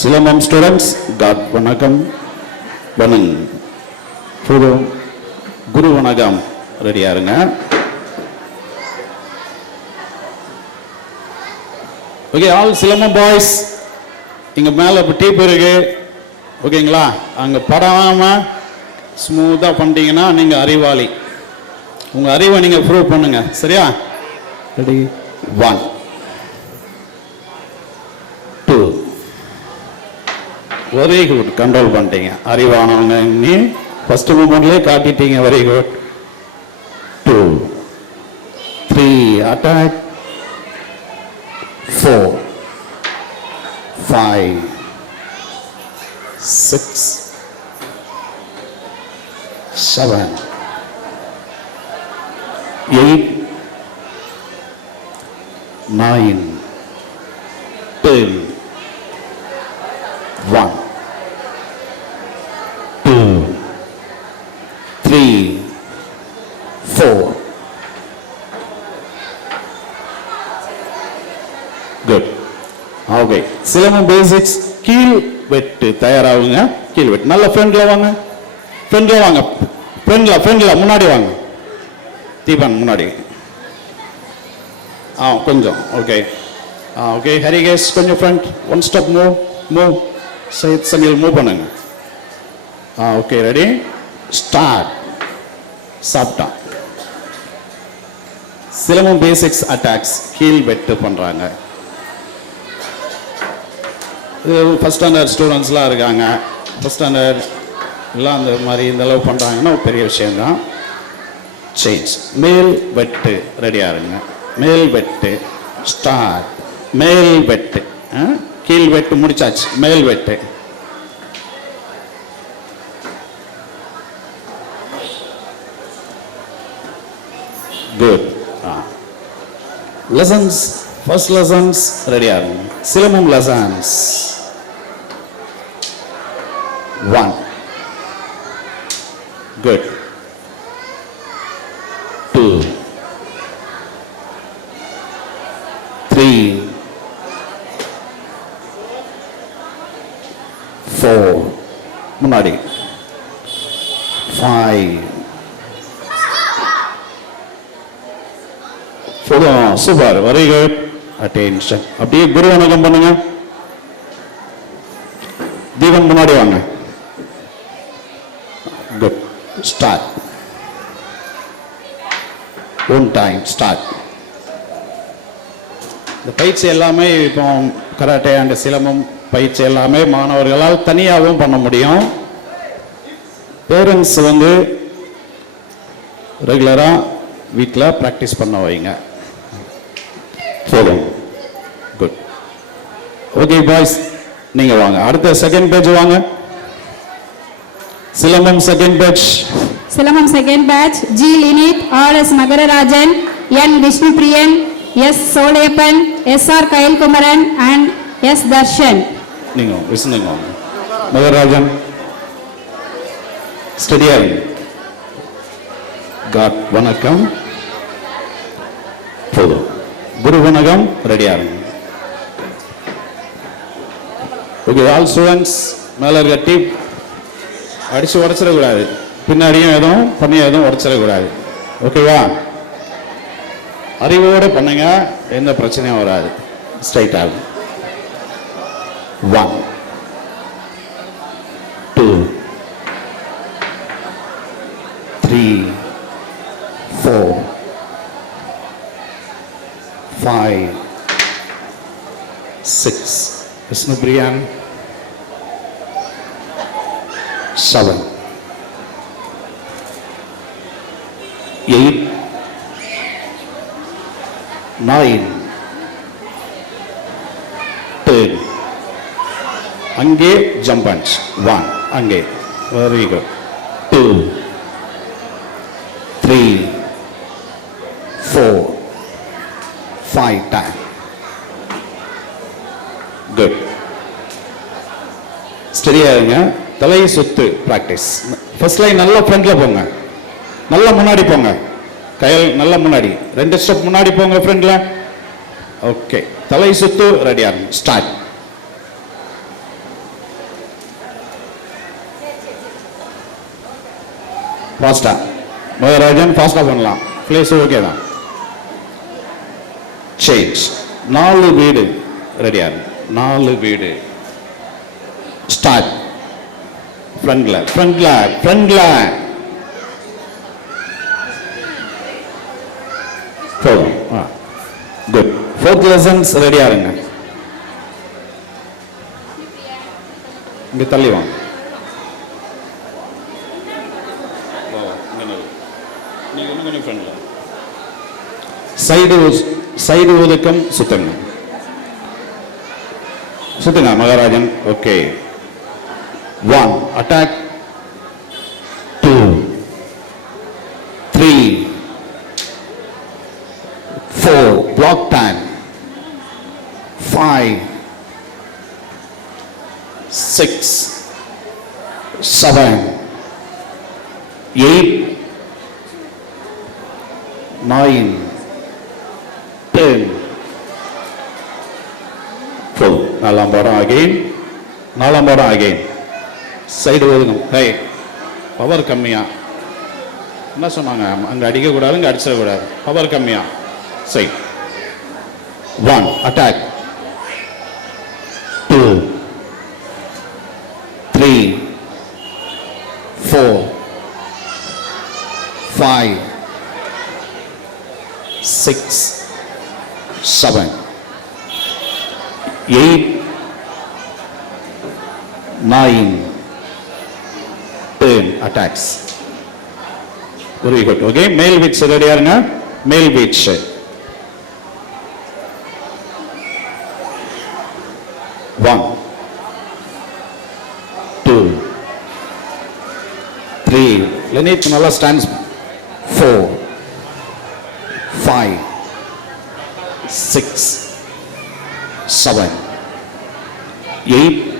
Silambam students God வணக்கம் வணங் புது குரு வணக்கம் ரெடியா இருங்க. ஓகே, ஆல் சிலம்பம் பாய்ஸ் இங்க மேல டீப் இருக்கு ஓகேங்களா? அங்க படாம ஸ்மூத்தா பண்ணிட்டீங்கன்னா நீங்க அறிவாளி. உங்க அறிவை நீங்க ப்ரூவ் பண்ணுங்க. சரியா? Ready 1 2 very good. கண்ட்ரோல் பண்ணிட்டீங்க. அறிவானவங்க நீ ஃபர்ஸ்ட் மூமெண்ட்லயே காட்டிட்டீங்க. Very good. 2 3 attack 4 5 6 7 8 9 10 1 2 3 4 good. Okay, silambam basics. கீழ் வெட்டு தயாராகுங்க. கீழ் வெட்டு நல்ல ஃப்ரெண்ட்ல வாங்க. ஃப்ரெண்ட்ல வாங்க. ஃப்ரெண்ட்ல முன்னாடி வாங்க. தீபன் முன்னாடி. கொஞ்சம் ஓகே. ஓகே ஹரிகேஷ் கொஞ்சம் front. One step move. Side சனில் மூவ் பண்ணுங்க. Okay ready start. சாப்பிட்டான். சிலம்பம் பேசிக்ஸ் அட்டாக்ஸ் கீழ் வெட்டு பண்றாங்க. ஃபர்ஸ்ட் ஸ்டாண்டர்ட் ஸ்டூடெண்ட்ஸ்லாம் இருக்காங்க. ஃபர்ஸ்ட் ஸ்டாண்டர்ட் எல்லாம் அந்த மாதிரி இந்த அளவு பண்ணுறாங்கன்னா பெரிய விஷயம்தான். சேஞ்ச். மேல் வெட்டு ரெடியாக இருங்க. மேல் வெட்டு ஸ்டார்ட். மேல் வெட்டு. கீழ் வெட்டு முடிச்சாச்சு. மேல் வெட்டு. குட். லெசன்ஸ். ஃபர்ஸ்ட் லெசன்ஸ் ரெடியாக இருங்க. சிலம்பம் லெசன்ஸ் 1 good 2 3 4 முன்னாடி 5 சூப்பர். Very good. அட்டென்ஷன். அப்படியே குரு வணக்கம் பண்ணுங்க. தீபன் முன்னாடி வாங்க. Good. Start. One time start. இந்த பயிற்சி எல்லாமே இப்போ கராட்டே அண்ட் சிலம்பம் பயிற்சி எல்லாமே மாணவர்களால் தனியாகவும் பண்ண முடியும். பேரண்ட்ஸ் ரெகுலரா வீட்டில் ப்ராக்டிஸ் பண்ண வைங்க. போதும். குட். ஓகே பாய்ஸ் நீங்க வாங்க. அடுத்த செகண்ட் பேட்ச் வாங்க. Silambam second batch. Silambam second batch G Linith, R S Makararajan, N Vishnupriyan, S Solaiyappan, S R Kayalkumaran and S Darshan. நீங்க விசுங்க. மகரராஜன் ஸ்டடியா காட் வணக்கம். போதும். குரு வணக்கம் ரெடியா இருங்க. ஓகே, ஆல் ஸ்டூடெண்ட்ஸ் மேல இருக்க டீப் அடிச்சு உடச்சிடக்கூடாது. பின்னாடியும் எதுவும் பண்ணி எதுவும் உடச்சிடக்கூடாது. ஓகேவா? அறிவோடு பண்ணுங்க. எந்த பிரச்சனையும் வராது. ஸ்ட்ரைட் ஆகும். 1 2 3 4 5 6 விஷ்ணுபிரியன் 7 8 9 10 அங்கே ஜம்ப் பஞ்ச் 1 அங்கே. Very good. 2 3 4 5 டைம். குட். ஸ்டடியா இருங்க. தலை சுத்து பிராக்டிஸ். ஃபர்ஸ்ட் லைன் நல்லா ஃப்ரண்ட்ல போங்க. நல்லா முன்னாடி போங்க. கையில் நல்லா முன்னாடி 2 ஸ்டெப் முன்னாடி போங்க ஃப்ரண்ட்ல. ஓகே, தலை சுத்து ரெடியா இருங்க. ஸ்டார்ட். ஃபாஸ்டா மகராஜன் ஃபாஸ்டா பண்ணலாம். பிளேஸ் ஓகே தான். சேஞ்ச். 4 வீடு ரெடியா இருக்கு. 4 வீடு. ஸ்டார்ட். ஃப்ரண்ட்ல போதும். குட். 4th லெசன்ஸ் ரெடியா இருங்க. இங்க தள்ளி வாங்க. நீங்க இன்னும் கொஞ்சம் ஃப்ரண்ட்ல. சைடு ஒதுக்கம் சுத்துங்க. சுத்துங்க மகாராஜன். Okay. 1 attack. 2 3 4 block time. 5 6 7 8 9 10 full. நாலாம் பாடம் அகைன். சைடு ஒதுங்கும். கை பவர் கம்மியா. என்ன சொன்னாங்க? அங்க அடிக்க கூடாது, இங்க அடிச்சிட கூடாது. பவர் கம்மியா. Side. 1 attack. 2 3 4 5 6 7 8 9 10 attacks. Very good. Okay, male beach ready ஆருங்க. Male beach. 1 2 3 Lenit நல்லா stands. 4 5 6 7 8